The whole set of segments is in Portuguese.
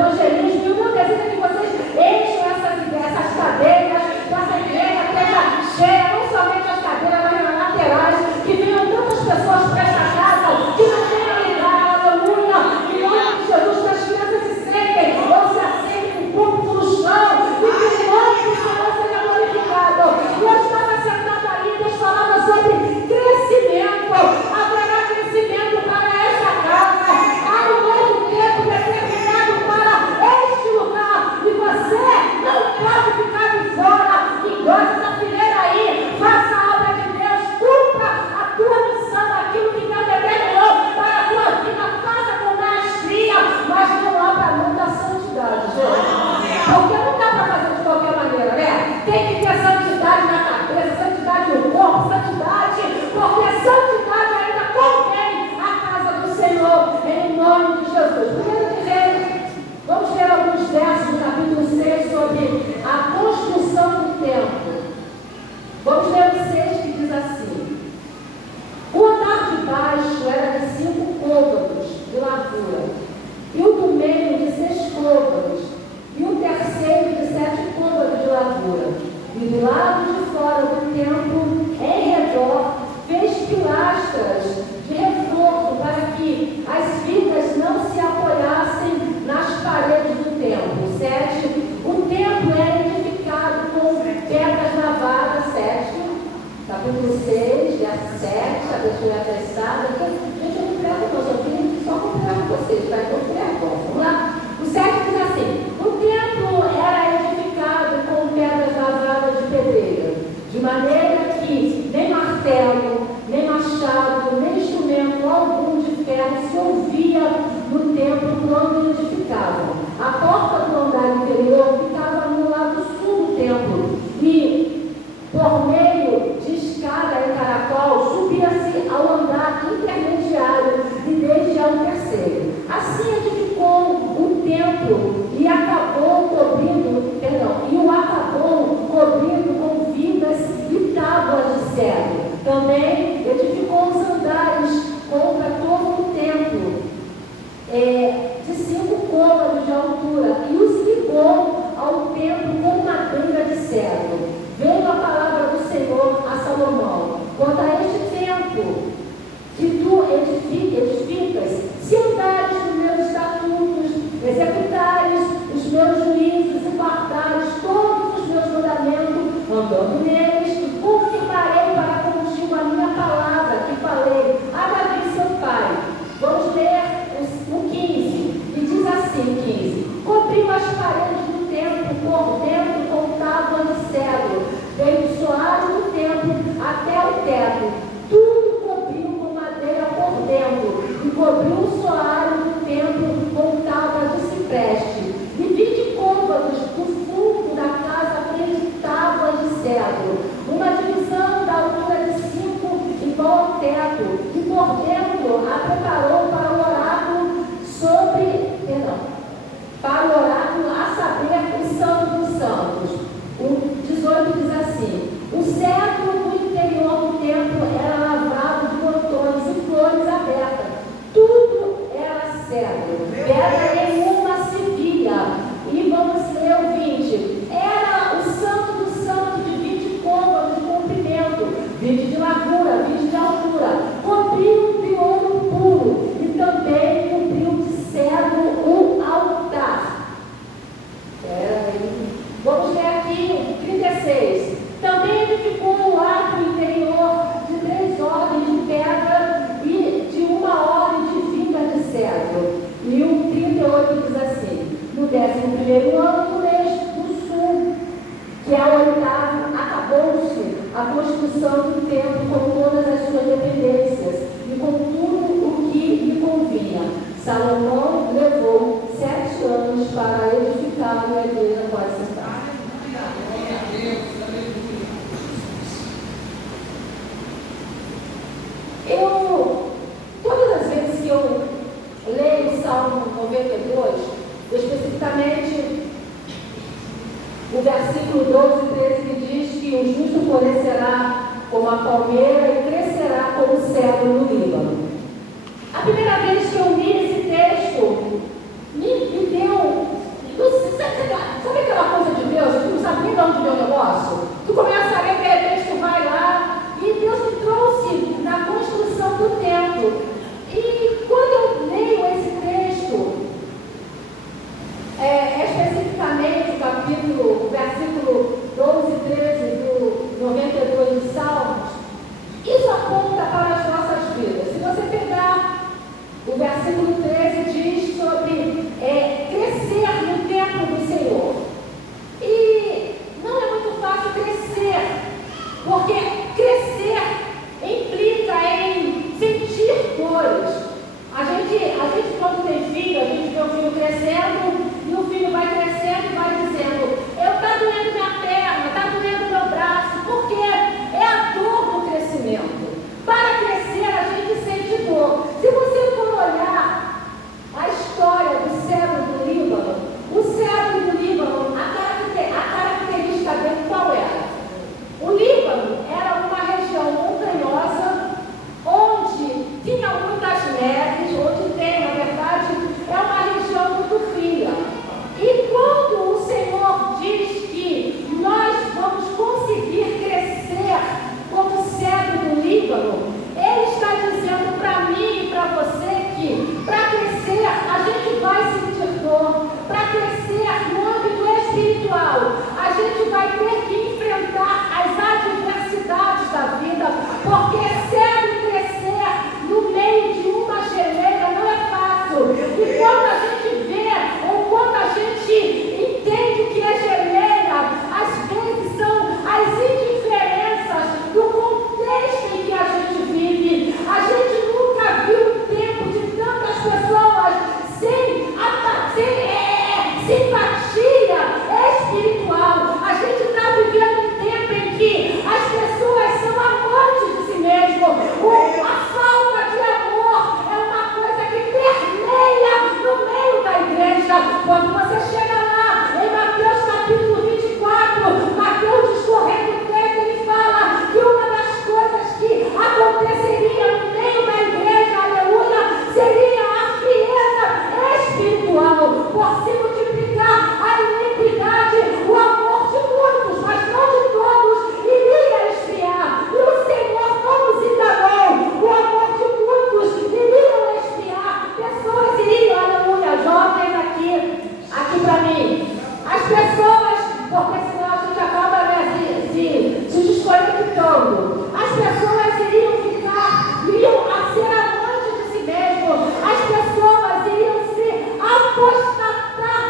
evangelismo. E o meu desejo é que vocês encham essas cadeiras, que essa igreja esteja cheia, não somente as cadeiras, mas nas laterais, que venham tantas pessoas para esta casa, que não tenham lugar, aleluia, que em nome de Jesus, que as crianças se sentem ou se assentem com o púlpito no chão, e que o nome do Senhor seja glorificado. E eu estava sentado ali, Deus falava sobre crescimento, haverá crescimento para esta casa, há um novo tempo determinado para este lugar, e você não pode ficar de fora. Engosta essa fileira aí, faça a obra de Deus, cumpra a tua missão, aquilo que Deus determinou para a tua vida, faça com maestria, mas não abra mão da santidade, gente. Porque não dá para fazer de qualquer maneira, né? Tem que ter santidade na cabeça, santidade no corpo, santidade, porque santidade ainda convém à casa do Senhor, em nome de Jesus. Primeiro dizer, vamos ler alguns versos do capítulo 6 sobre a construção do templo. Vamos ler o 6 que diz assim: o andar de baixo era de 5 côvados de largura, e o do meio de 6 côvados, e o terceiro de 7 côvados de largura. E do lado de fora do templo, em redor, fez pilastras de reforço para que as vigas não se apoiassem nas paredes do templo. 7. O templo era edificado com pedras lavadas. 7. Capítulo 6, verso 7. A deixa atestada. Gente, eu não prego, não, só tenho só comprar com vocês, tá? Então, prego. Vamos lá? O 7 diz assim: o templo era edificado com pedras lavadas de pedreira, de maneira que nem martelo, nem machado, nem instrumento algum de ferro se ouvia no templo quando edificavam. A porta do andar inferior ficava no lado sul do templo, e por meio de escada em caracol subia-se ao andar intermediário e desde ao terceiro. Assim edificou o templo e o acabou cobrindo com vigas e tábuas de cedro. Também edificou os andares contra todo o templo, de 5 côvados de altura, e os ligou ao templo com madeira de cedro. Veio a palavra do Senhor a Salomão: quanto a este templo que tu edificas, se andares nos meus estatutos, executares os meus juízos e guardares todos os meus mandamentos, andando neles, confirmarei para contigo a minha palavra que falei a Davi seu pai. Vamos ler o 15, e diz assim: 15. Cobriu as paredes do templo por dentro com tábuas de cedro, desde o soalho do templo até o teto. Tudo cobriu com madeira por dentro, e cobriu o soalho do templo com tábuas de cipreste. E 20 côvados do fundo da casa fez de tábuas de cedro, uma divisão da altura de 5 igual ao teto, e por dentro a preparou para o oráculo para o oráculo, a saber, o Santo dos Santos. O 18 diz assim: o cedro do interior do templo era lavrado de botões e flores abertas. Tudo era cedro, pedra nenhuma se via. E vamos ler o 20. Era o Santo dos Santos de 20 côvados de comprimento, 20 de largura, 20 de altura. Cobriu de ouro puro e também cobriu de cedro o altar. Vamos ler aqui 36. Também edificou o átrio interior de 3 ordens de pedra e de 1 ordem de viga de cedro. E o 38 diz assim: no 11º ano do mês do sul, que é o 8º, acabou-se a construção do templo com todas as suas dependências e com tudo o que lhe convinha. Salomão levou 7 anos para edificar a igreja. Pode sentar. Todas as vezes que eu leio o Salmo 92, especificamente o versículo 12 e 13, que diz que o justo florescerá como a palmeira e crescerá como o cedro no Líbano. A primeira vez que eu li esse texto, me deu filho crescendo, e o filho vai crescendo e vai dizendo: está doendo minha perna, está doendo meu braço, porque é a dor do crescimento. Para crescer a gente sente dor. Se você for olhar a história do cedro do Líbano, o cedro do Líbano, a característica dele qual era? O Líbano era uma região montanhosa, onde tinha muitas neves, onde tem, na verdade, é uma região muito fria. E quando o Senhor diz que nós vamos conseguir crescer como cedro do Líbano, Ele está dizendo para mim e para você que para crescer a gente vai sentir dor. Para crescer no âmbito espiritual, a gente vai ter que enfrentar as adversidades da vida, porque cedro crescer no meio de uma geleira não é fácil. E quando a gente vê, ou quando a gente entende o que é geleira, às vezes são as indiferenças do contexto em que a gente vive. A gente nunca viu um tempo de tantas pessoas sem simpatia espiritual. A gente está vivendo um tempo em que as pessoas são amantes de si mesmo. A falta de amor é uma coisa que permeia no meio da igreja. Quando você chega lá em Mateus capítulo 24, Mateus discorrendo o texto, ele fala que uma das coisas que aconteceria no meio da igreja, aleluia, seria a frieza espiritual, por se multiplicar a iniquidade, o amor de muitos, mas não de todos, iria esfriar. E o Senhor não nos enganou, o amor de muitos iria esfriar, pessoas iriam, aleluia, jovens aqui para mim, as pessoas, porque senão a gente acaba, né, se desconectando, as pessoas iriam ser amantes de si mesmo, as pessoas iriam se apostatar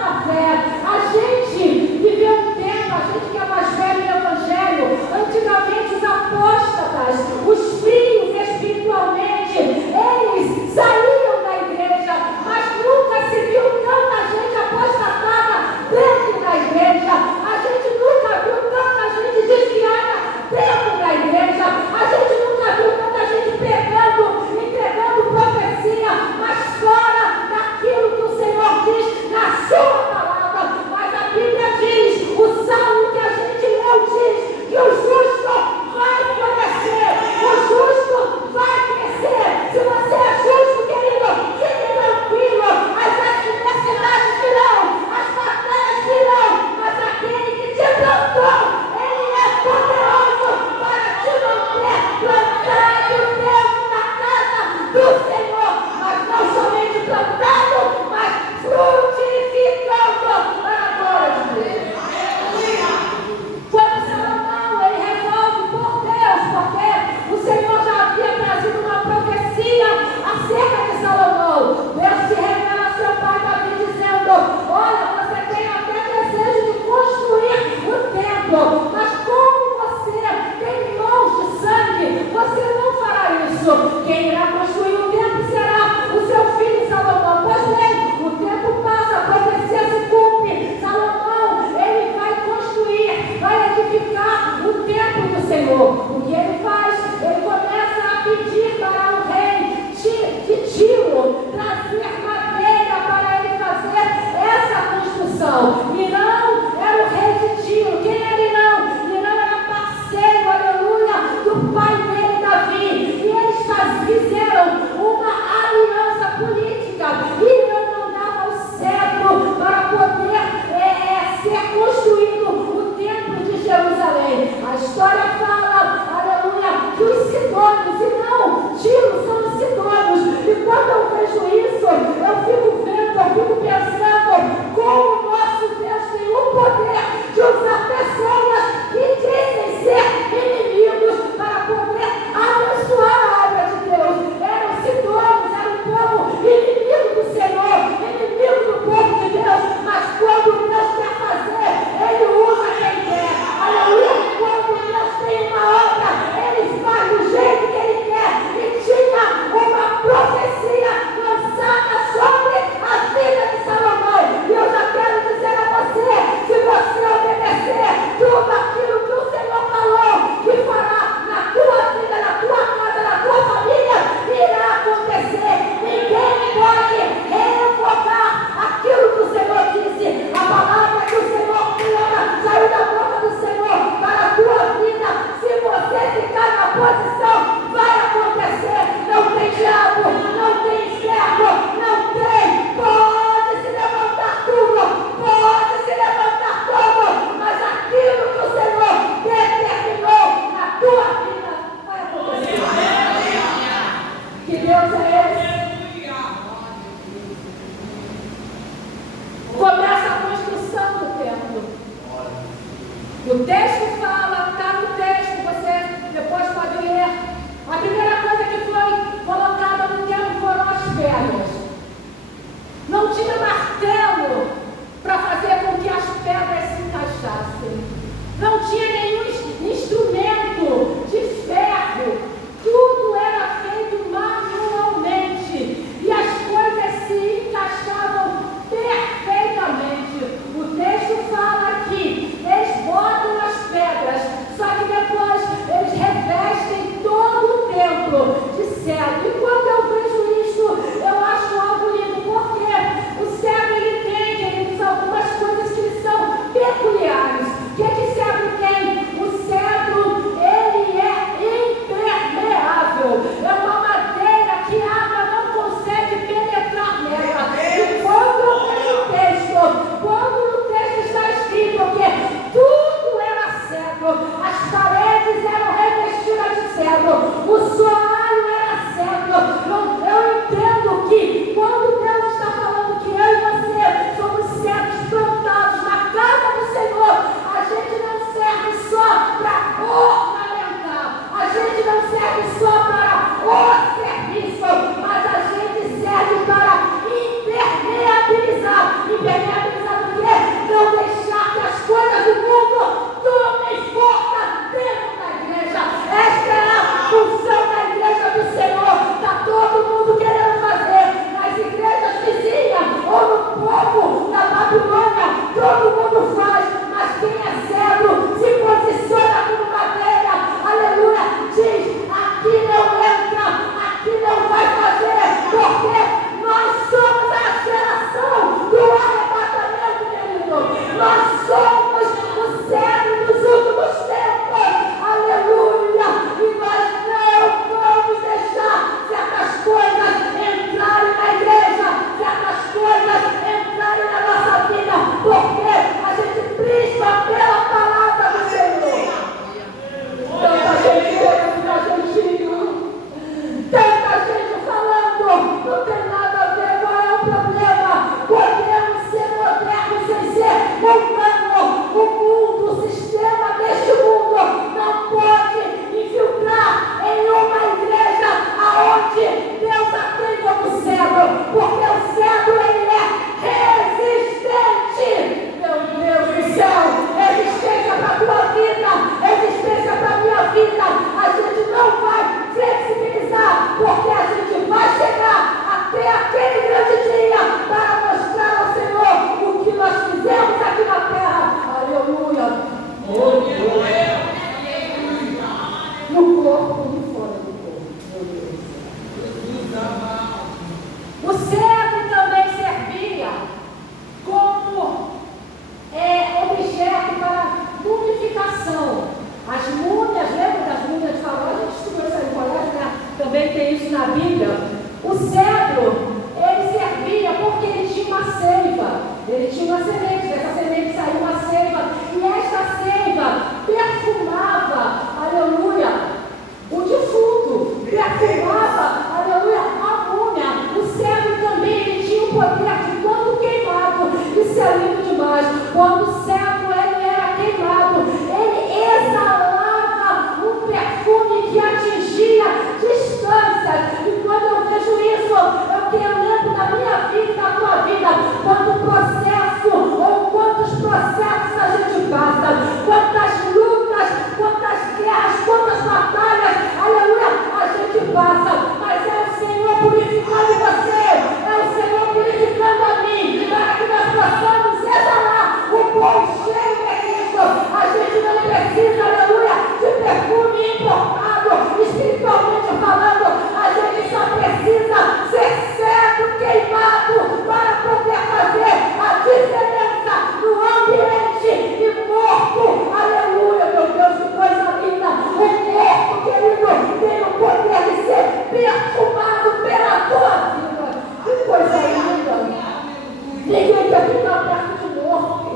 Ninguém quer ficar perto de morto.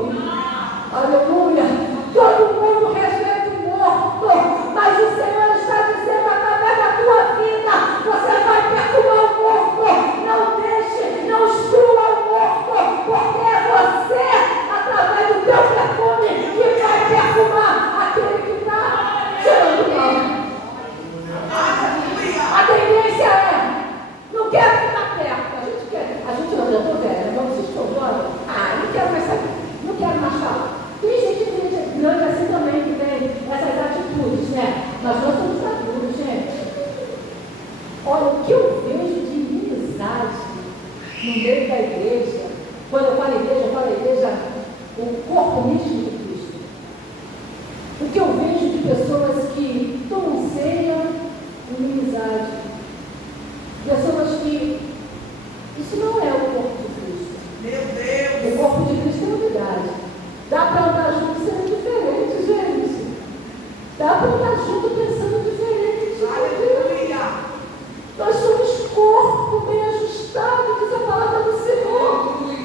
Aleluia. Todo mundo rejeita o morto, mas o Senhor está dizendo através da tua vida, você vai perfumar o morto. Não deixe, não exclua o morto, porque é você, através do teu perfume, que vai perfumar aquele que está tirando o mal. A tendência é, não quero ficar perto. A gente não, eu estou velha, não vocês estão jovens? Não quero mais saber, não quero mais falar. Tem gente grande assim também que tem essas atitudes, né? Mas nós somos adultos, gente. Olha, o que eu vejo de inimizade no meio da igreja, quando eu falo igreja, o corpo místico de Cristo. O que eu vejo de pessoas que tomam ceia, inimizade. Pessoas que isso não é o corpo de Cristo. Meu Deus! O corpo de Cristo é novidade. Dá para andar junto sendo diferente, gente. Dá para andar junto pensando diferente. Aleluia! Nós somos corpo bem ajustado, diz a palavra do Senhor.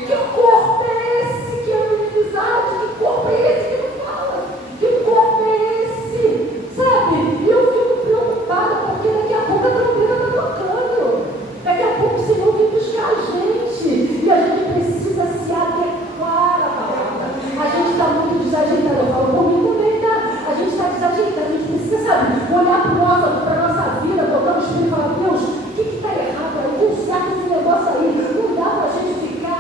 Que corpo é esse que é inimizade? Que corpo é esse que não fala? Que corpo é esse? Sabe? E eu fico preocupada porque daqui a pouco a bandeira está tocando. Daqui a pouco o Senhor vem buscar a gente. E a gente precisa se adequar à palavra. A gente está muito desajeitado. Eu falo comigo também, tá? A gente está desajeitado. A gente precisa, sabe, olhar para a nossa vida, botar o Espírito e falar, Deus, o que está errado aí? Conserta esse negócio aí. Não dá para a gente ficar,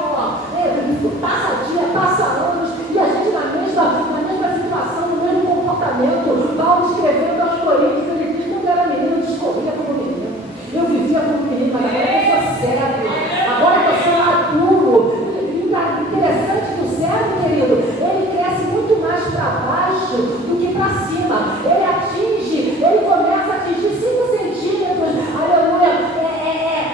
passa dia, passa anos, e a gente na mesma situação, no mesmo comportamento. Paulo escrevendo aos Coríntios, ele diz, quando era menino, eu discorria como menino. Eu vivia como menino, mas agora eu sou sério. Agora eu sou maduro. Interessante que o servo, querido, ele cresce muito mais para baixo do que para cima. Ele começa a atingir 5 centímetros, aleluia,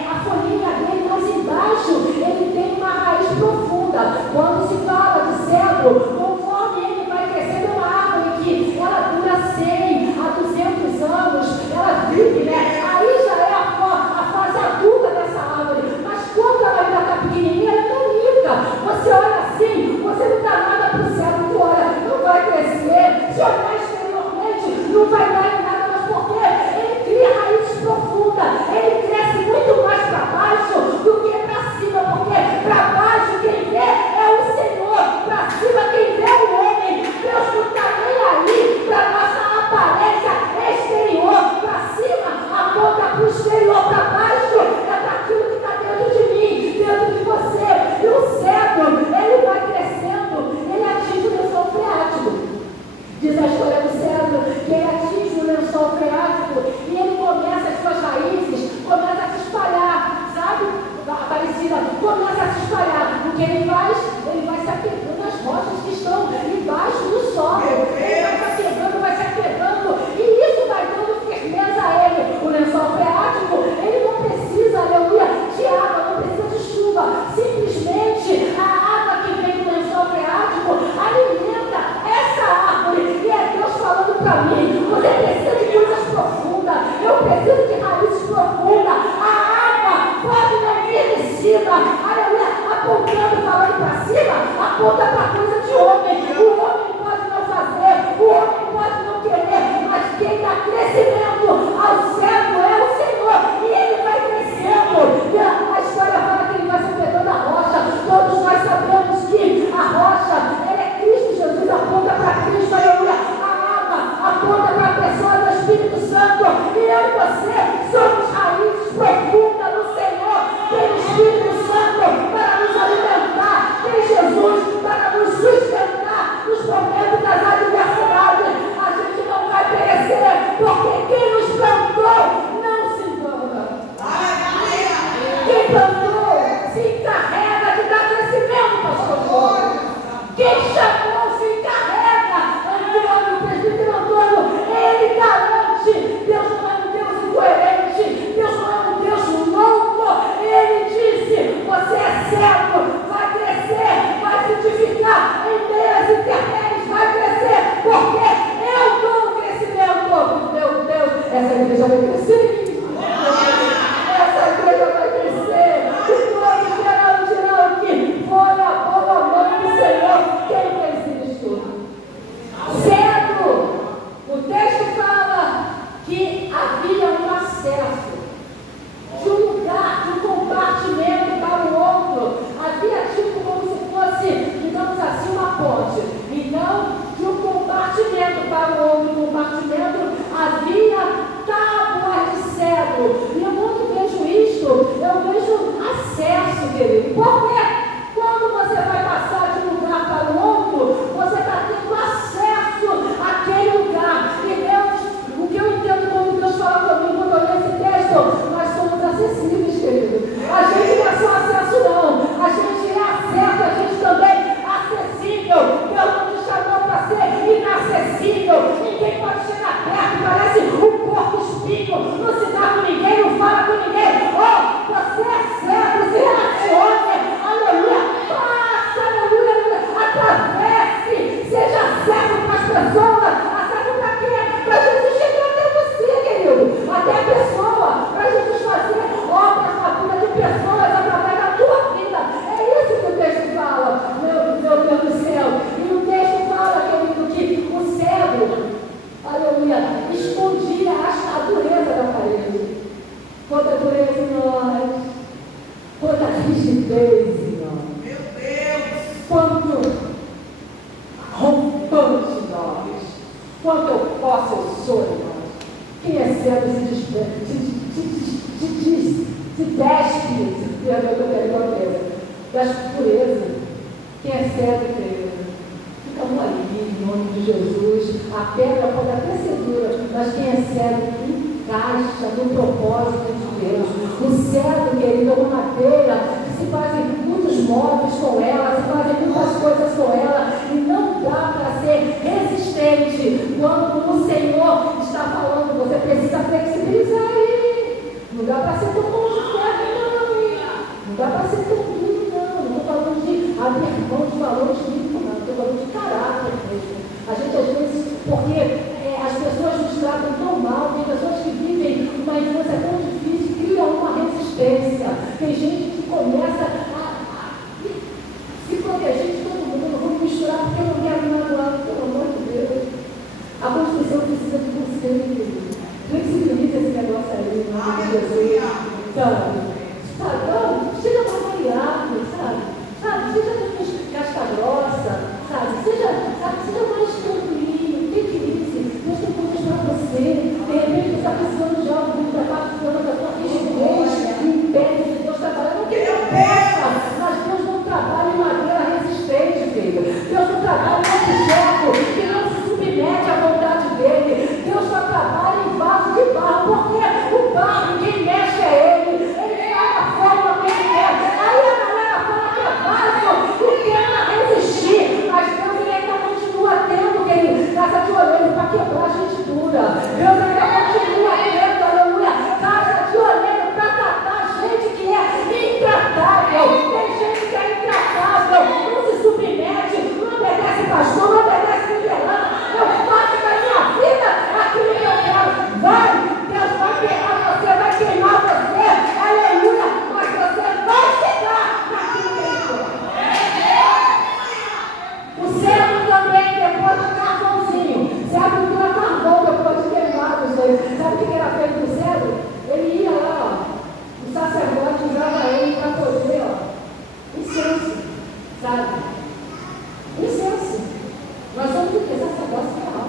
a folhinha dele, mas embaixo ele tem uma raiz profunda. Quando se fala de cedro, conforme ele vai crescendo, é uma árvore que ela dura 100 a 200 anos, ela vive, né? Aí já é a fase adulta dessa árvore, mas quando ela ainda está pequenininha, ela é bonita. Você olha assim, você não dá nada para o cedro, tu olha, não vai crescer, se olhar exteriormente, não vai dar em nada, mas porque ele cria raízes profundas, ele cresce muito mais para baixo do que para cima, porque para baixo quem vê é o Senhor, para cima quem vê é o homem. Deus não está nem aí para nossa aparência exterior, para cima aponta para o exterior, para baixo é para aquilo que está dentro de mim, dentro de você. E o cedro, ele vai crescendo, ele atinge o lençol freático. Diz a história do cedro que ele atinge o lençol freático e ele começa, as suas raízes começa a se espalhar, sabe? Aparecida, começa a se espalhar. O que ele faz? Ele vai se apegando às rochas que estão embaixo do solo. Ele vai se apegando, e isso vai dando firmeza a ele. O lençol freático, ele não precisa, aleluia, de água, não precisa de chuva. Simplesmente a água que vem do lençol freático alimenta essa árvore. E é Deus falando para mim, você precisa de coisas profundas, eu preciso de raízes profundas. A água pode não vir de cima, aleluia, apontando, falando para cima, cego, querido, fica molinho em nome de Jesus. A pedra pode até ser dura, mas quem é cego encaixa no propósito de Deus. O cego, querido, é uma madeira que se fazem muitos móveis com ela, se fazem muitas coisas com ela, e não dá para ser resistente. Quando o Senhor está falando, você precisa flexibilizar aí. Não dá para ser tão bom de ferro, não. Não dá para ser tão duro, não. Não estou falando de abrir mão de valores mínimos, não. Estou falando de caráter mesmo. A gente, às vezes, porque as pessoas nos tratam tão mal, tem pessoas que vivem uma infância tão difícil, criam uma resistência. Tem gente que começa a se proteger de todo mundo. Não vou me misturar porque eu não quero magoar, pelo amor de Deus. A Constituição precisa de você, querido. Flexibiliza esse negócio aí, em nome de Jesus. Sabe? Não, seja mais variável, sabe? Seja menos casca grossa, sabe? Seja mais tranquilo, tem crise, Deus tem coisas para você. De repente você está precisando de algo da parte da sua rigidez, impede de Deus trabalhar. Não que não possa, mas Deus não trabalha em madeira resistente, filho. Deus não trabalha em objeto que não se submete à vontade dele. Deus só trabalha em vaso de barro, porque o barro, quem mexe é ele. Ele faz a forma que ele quer. Aí a galera fala que é vaso e tenta resistir, mas Deus ele ainda continua tendo, querido, casa de olheiro para quebrar a gente dura. Deus ainda continua tendo, aleluia, casa de olheiro para tratar gente que é intratável. Tem gente que é intratável, não se submete, não obedece pastor, não obedece liderança. Eu faço da minha vida aquilo que eu quero. Vai, Deus vai pegar você, vai queimar você, aleluia, mas você vai chegar naquilo que ele quer. O cego também, depois de carvãozinho, cego vira carvão depois de queimado, gente. Sabe o que era feito do cego? Ele ia lá, ó, o sacerdote usava ele para poder, ó, incenso, sabe? Incenso. Nós somos o que? Sacerdócio real.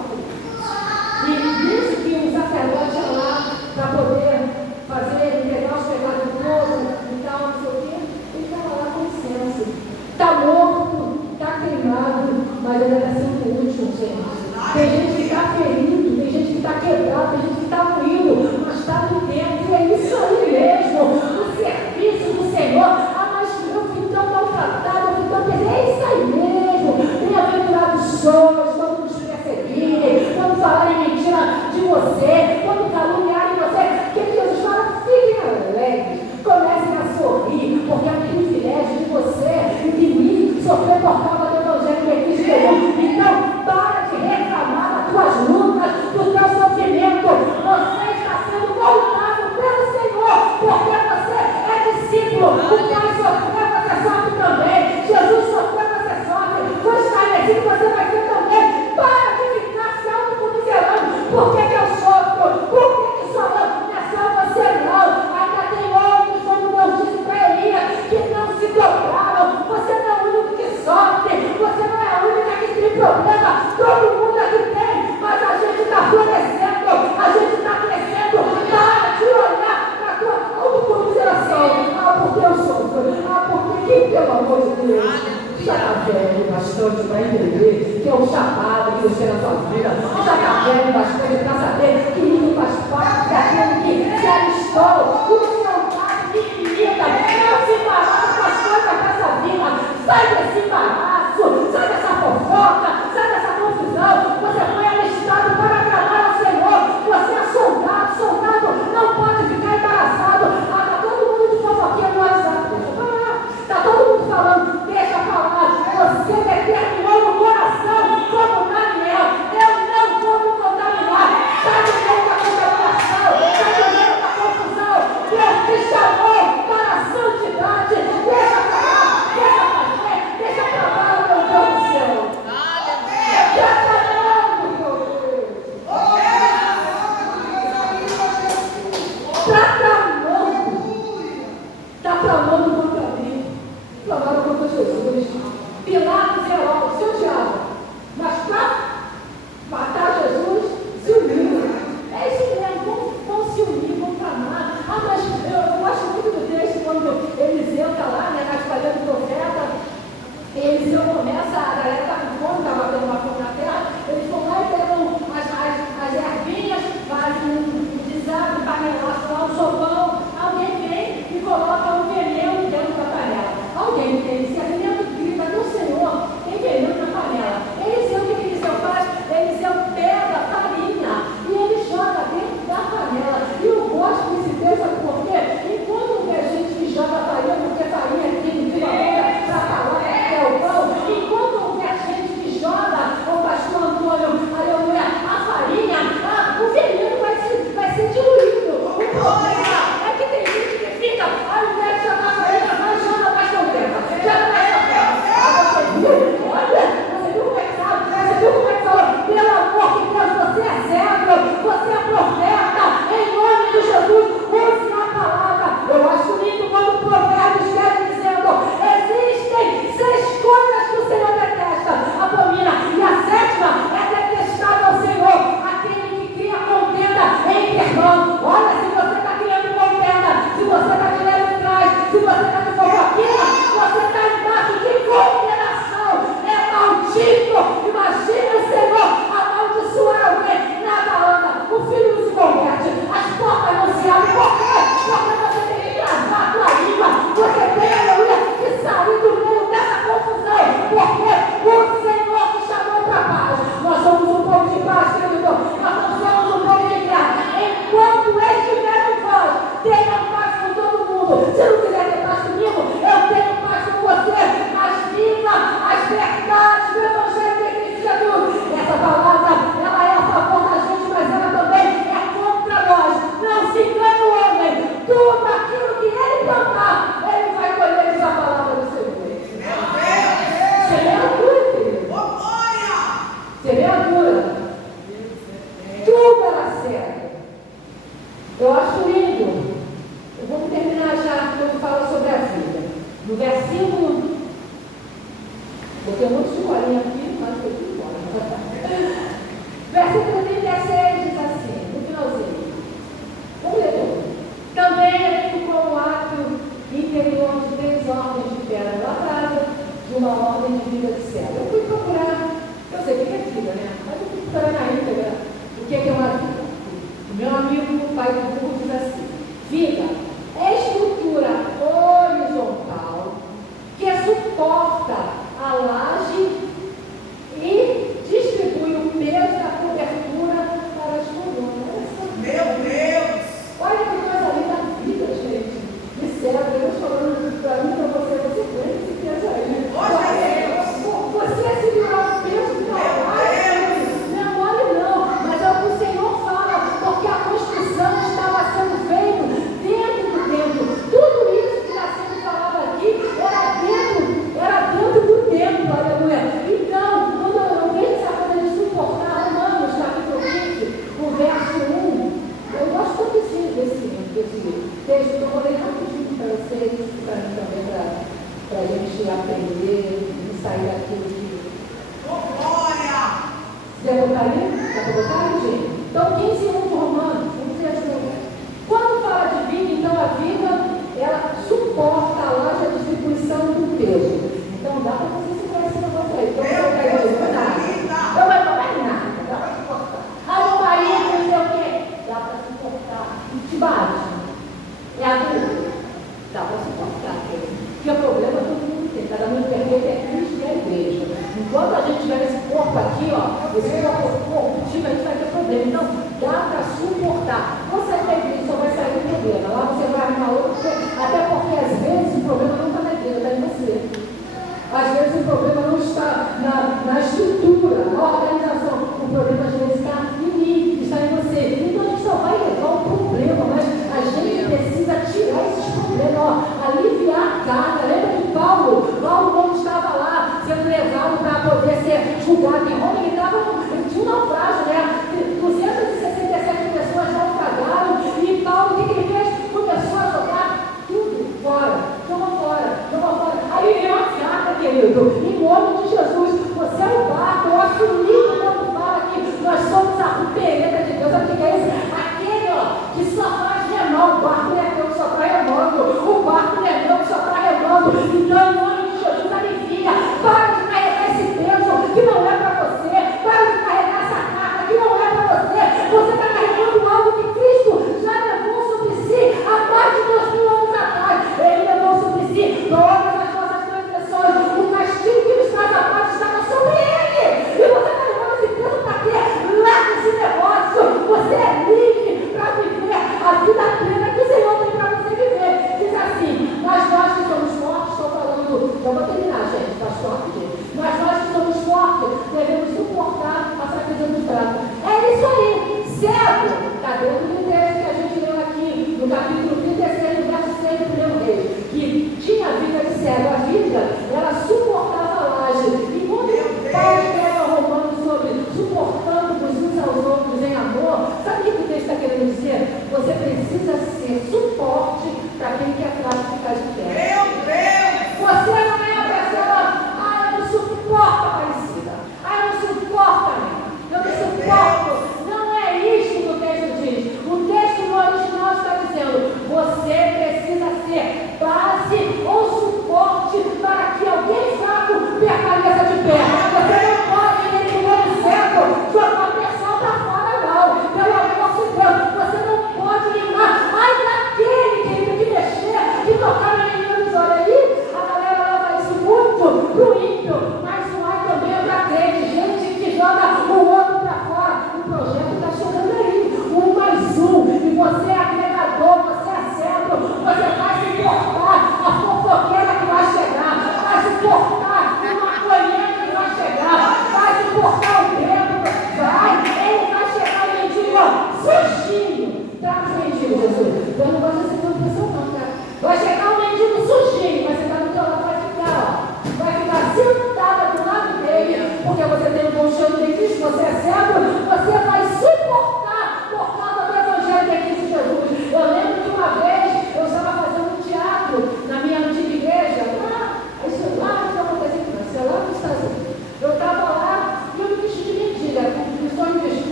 E isso que o sacerdote ia lá para poder fazer, entregar os pecados do povo e tal, não sei o quê, ele estava lá com incenso. Está morto, está queimado, mas ele era sempre útil, gente. Tem gente que está ferido, tem gente que está quebrado, tem gente que está moído, mas está ali dentro. E é isso aí mesmo, o serviço do Senhor. Ah, mas eu fui tão maltratado, eu fui tão pesado. É isso aí mesmo. Bem-aventurados sois quando nos perseguirem, quando falarem mentira de você, quando caluniarem você. Que Jesus fala, fiquem alegres, comecem a sorrir, porque é um privilégio de você e de mim sofrer por causa do Evangelho de Cristo. Então, para de reclamar das tuas lutas, do teu sofrimento. Você está sendo moldado pelo Senhor, porque você é discípulo. O Pai sofreu, você sofre também. Jesus sofreu, você sofre. Foi esclarecido, você vai ser também. Para de ficar se autocomiserando. Por que eu sofro? Por que sou eu? Não é só você, não. Ainda tem outros, como Deus disse para Elias, que não se dobraram. Você não é o único que sofre. Você não é a única que tem problema. Todo mundo aqui tem, mas a gente está florescendo, a gente está crescendo. Para de olhar para a tua autocomiseração. Ah, porque eu sofro. Ah, porque, pelo amor de Deus, já está velho bastante para entender que é um chamado que você na sua vida. Já está velho bastante para saber que isso faz parte daquele que se alistou. O seu pai, querida, não se embaraça com as coisas dessa vida. Sai desse embaraço, sai dessa fofoca, sai dessa confusão. Você foi alistado para agradar ao Senhor. Você é soldado, soldado não pode ficar embaraçado. Ah, está todo mundo de fofoquinha no WhatsApp. Deixa falar. Está todo mundo falando, deixa falar. Você determinou no coração como Daniel. Eu não vou me contaminar. Sai do meio da contaminação, sai do meio da confusão. Deus te chamou para a santidade. Deixa falar, deixa fazer. começa, a galera está com fome, está batendo uma fome na terra, eles vão lá e pegam as ervinhas, fazem um desastre, panelaço lá, um sopão, alguém vem e coloca um veneno dentro da panela. Alguém tem esse alimento, grita do Senhor, tem veneno na panela. Eliseu, o que Eliseu faz? Eliseu pega a farinha e ele joga dentro da panela. E eu gosto desse texto, sabe por quê? Enquanto vê gente que joga farinha, porque farinha é quem viva para falar é o pão, enquanto vê gente que joga, o pastor Antônio, aleluia, a farinha, o veneno vai ser diluído. É que tem gente que fica, ao invés de jogar farinha, vai jogar mais completa. Joga mais completa. Olha, você viu como é que sabe? Você viu como é que falou? Pelo amor de Deus, você é servo, você é profeta, em nome de Jesus, use a palavra. Eu acho lindo quando o provérbio escreve dizendo: existem 6 coisas que o Senhor detesta, abomina, e a 7ª é detestável ao Senhor, aquele que cria contenda em perdão. Olha, se você está criando contenda, se você está criando trás, se você está de fofoquinha, você está embaixo de condenação, é maldito. Imagina o Senhor amaldiçoar alguém, nada anda, o filho não se converte, as portas não se abrem. Por quê? Porque você tem que travar a tua língua, você tem, aleluia, que sair do meio dessa confusão, porque o Senhor te chamou para a paz. Nós somos um povo de paz, querido, nós não somos um povo de guerra. Enquanto estiver em vós, tenha paz com todo mundo. Se não quiser ter paz comigo, eu tenho paz com você, mas viva as verdades do Evangelho de Cristo Jesus. Essa palavra, ela é a favor da gente, mas ela também é contra nós. Não se engane o homem, tudo aquilo que ele plantar, ele vai colher, diz a palavra do Senhor. Semeadura, querido. Semeadura. Tudo era certo. Eu acho lindo. Vamos terminar já quando fala sobre a vida. No versículo, botei muitos de bolinha aqui, mas foi tudo embora. Versículo 36 diz assim, no finalzinho. Vamos ler tudo. Também ele ficou um ato interior de 3 ordens de pedra lavrada, de uma ordem de vida de céu. Eu fui procurar, eu sei o que é vida, né? Mas eu fui procurar na íntegra o que é uma vida. O meu amigo, o pai do burro, diz assim: vida é estrutura horizontal que suporta a laje e distribui o peso da cobertura para as colunas. Meu Deus! Olha que coisa linda a vida, gente. De céu, Deus falando para mim, para você, você conhece esse peso aí. Você se virar o peso do trabalho, não é mole não, mas é o que o Senhor fala, porque a construção estava sendo feita dentro do templo. Tudo isso que está sendo falado aqui era dentro do templo, aleluia. Então, quando eu vejo essa coisa de suportar, Romanos, capítulo 20, o verso 1, eu gosto tanto desse texto, eu vou ler rapidinho para vocês, para mim também, para a gente aprender e sair daquilo que... Glória! Quer botar aí? Quer botar aí, gente? Então, 15:1 de Romanos, vamos ver assim. Quando fala de vida, então a vida, ela suporta a laje, a distribuição do peso. Então, dá para você se conhecer esse negócio aí. Então, você vai dizer, nada. Não vai tomar nada, dá para suportar. Ah, meu marido, não sei o quê. Dá para suportar. E te bate. É adulto. Dá para suportar, querido. Porque o problema todo mundo tem. Cada um perfeito é Cristo e a igreja. Enquanto a gente tiver esse corpo aqui, ó, esse corpo corruptível, a gente vai ter problema. Então, dá para suportar. Não sai da igreja, só vai sair do problema. Lá você vai arrumar outro, até porque às vezes o problema não está na igreja, está em você. Às vezes o problema não está na estrutura, na organização. O problema às vezes está em mim, está em você. Então a gente só vai levar o problema, mas a gente precisa tirar esses problemas, ó, aliviar a carga. Lembra de Paulo? Paulo, quando estava lá, sendo levado para poder ser julgado em Roma, ele tinha um naufrágio, né? 267 pessoas naufragaram, e Paulo, o que ele fez? Começou a jogar tudo fora, jogou fora. Aí veio a carga, querido, em nome de Jesus. Você é o barco, eu acho lindo quando fala que nós somos a pereta de Deus. Sabe o que é isso? Aquele, ó, que só faz remar. O barco não é meu que só está remando. O barco não é meu que só está remando. Então, em nome de Jesus, alivia. Para de carregar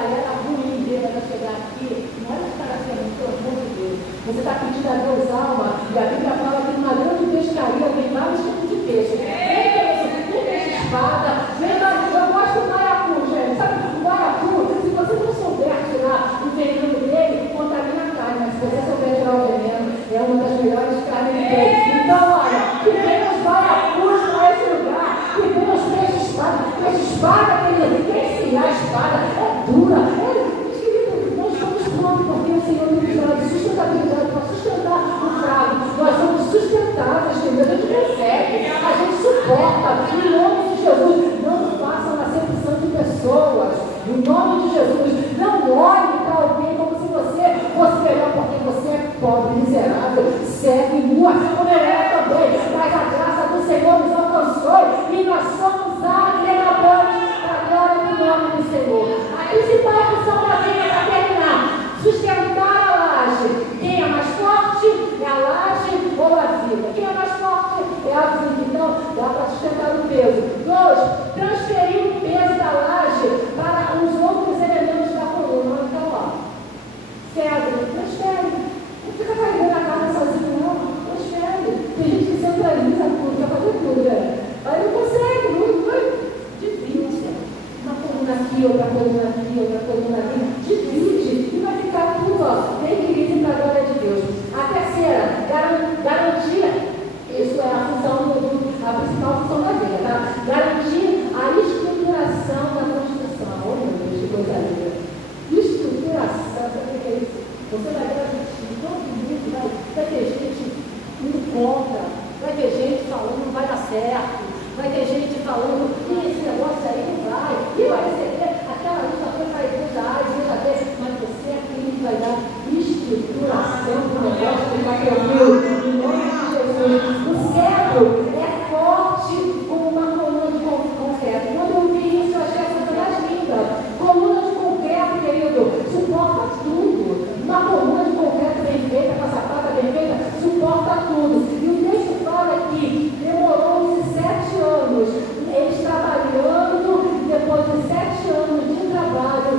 galera ruim vai chegar aqui, não olha os caras assim, pelo amor de Deus. Você está pedindo a Deus alma, e a Bíblia fala que numa grande pescaria tem vários tipos de peixe. Tem peixe espada, eu gosto do baiacu, gente. Sabe, o baiacu, se você não souber tirar o veneno dele, contamina a carne, mas se você souber tirar o veneno, é uma das melhores carnes que tem. Então, olha, que venham os baiacus para esse lugar, que venham os peixes espada. Peixe espada, quem enfiar a espada é dura. Nós estamos prontos, porque o Senhor nos dá sustentabilidade para sustentar o fraco. Nós somos sustentáveis, querido. A gente consegue, a gente suporta. Em nome de Jesus, não façam acepção de pessoas. Em nome de Jesus, não olhe para alguém como se você fosse melhor, porque você é pobre, miserável, cego e nu, assim como eu era também. Mas a graça do Senhor nos alcançou e nós somos agregadores para a glória do nome do Senhor. A principal função da vida é para terminar: sustentar a laje. Quem é mais forte é a laje ou a vida. Quem é mais forte é a vida. Então, dá para sustentar o peso. 2, transferir o peso da laje para os outros elementos da coluna. Então, ó, cedro, transfere. Não fica carregando a casa sozinho, não. Transfere. Tem gente que centraliza tudo, quer fazer tudo, né? Aí não consegue, não divide. Uma coluna aqui, outra coluna aqui, outra coluna ali. Divide e vai ficar tudo, ó, bem equilíbrio para a glória de Deus. A terceira, garantir. Isso é a função a principal função da vida, tá? Garantir a estruturação da construção. Oh, meu Deus, que coisa linda. Estruturação, sabe o que é isso? Você vai garantir, todo mundo vai ter gente indo contra, vai ter gente falando não vai dar certo, vai ter gente falando que esse negócio aí não vai, e vai receber aquela luta foi para a igreja, mas você é aquele que vai dar estruturação para o negócio que está tranquilo, em nome de Jesus. O cedro é forte como uma coluna de concreto. Quando eu vi isso, eu achei a coisa mais linda. Coluna de concreto, querido, suporta tudo. Uma coluna de concreto bem feita, com a sapata bem feita, suporta tudo. E o texto fala que demorou 7 anos, eles trabalhando, depois de 7 anos de trabalho,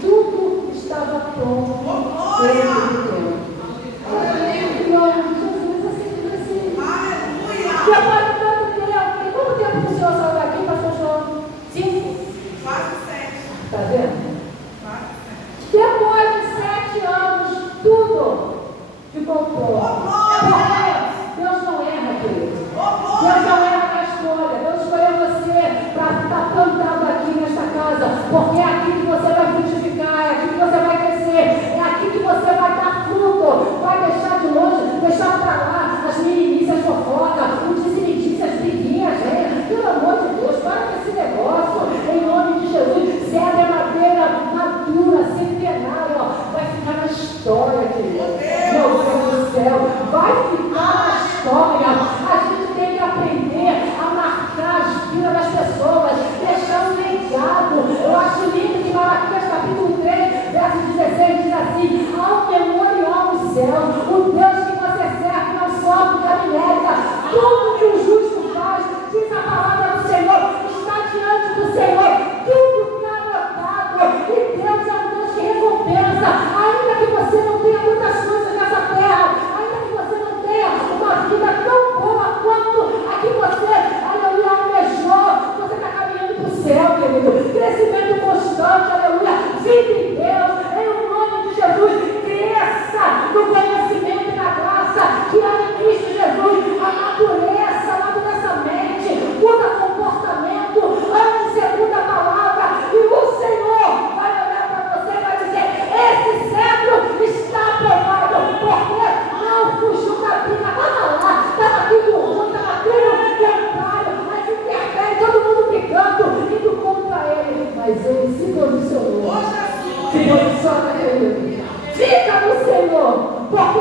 tudo estava pronto. Depois de tanto tempo, quanto tempo o senhor saiu daqui, pastor João? 5? Quase 7. Está vendo? Depois de 7 anos, tudo ficou pronto. Porque Deus não erra, querido. Deus não erra na escolha. Deus escolheu você para estar plantado aqui nesta casa, porque é aqui que você vai frutificar, é aqui que você vai crescer, é aqui que você vai dar fruto. Vai deixar de longe, deixar para lá as meninices, as fofocas, os desinidícias, as briguinhas, gente. Pelo amor de Deus, para com esse negócio. Em nome de Jesus, cedro é madeira madura, centenária, ó, vai ficar na história, querido. Meu Deus do céu, vai ficar na história. A gente tem que aprender a marcar as vidas das pessoas, deixar um legado. Eu acho lindo que Malaquias capítulo 3, verso 16 diz assim: ao memorial dos céus, o Deus que você serve não sofre da minéria. Tudo que o justo faz, diz a palavra do Senhor, está diante do Senhor. Tudo está anotado. E Deus é um Deus que recompensa. Ainda que você não tenha muitas coisas nessa terra, ainda que você não tenha uma vida tão boa quanto a que você, aleluia, almejou, você está caminhando para o céu, querido. Crescimento constante, aleluia. Vida em Deus, em nome de Jesus. Cresça no conhecimento e na graça que há em Cristo Jesus. A natureza mente, muda comportamento, ame segundo a palavra, e o Senhor vai olhar para você e vai dizer: esse cedro está aprovado, porque não fugiu da briga, estava lá, estava tudo ruim, estava tudo contrário, mas interfere, todo mundo brigando, indo contra ele, mas ele se posicionou. Se posiciona, querido. Fica no Senhor, porque